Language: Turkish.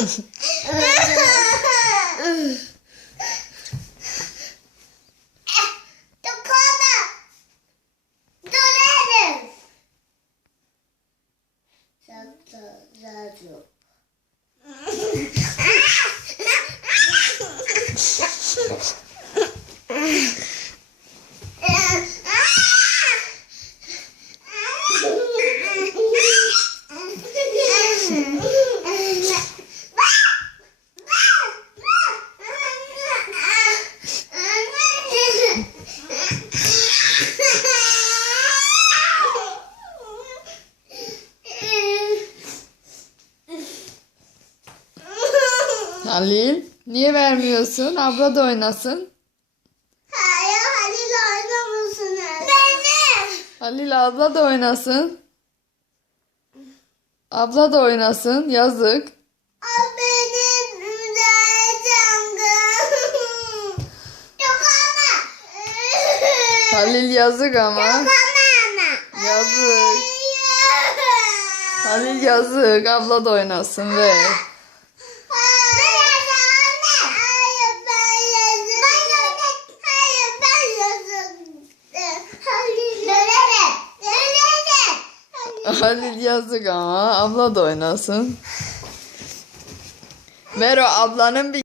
Dokunma. Halil niye vermiyorsun? Abla da oynasın. Hayır, Halil oynamasınız. Benim. Halil abla da oynasın. Abla da oynasın. Yazık. O benim üzerim. Dokunma. Halil yazık ama. Dokunma. Yazık. Halil yazık. Abla da oynasın ve. Halil yazık ama. Abla da oynasın. Ver o ablanın bir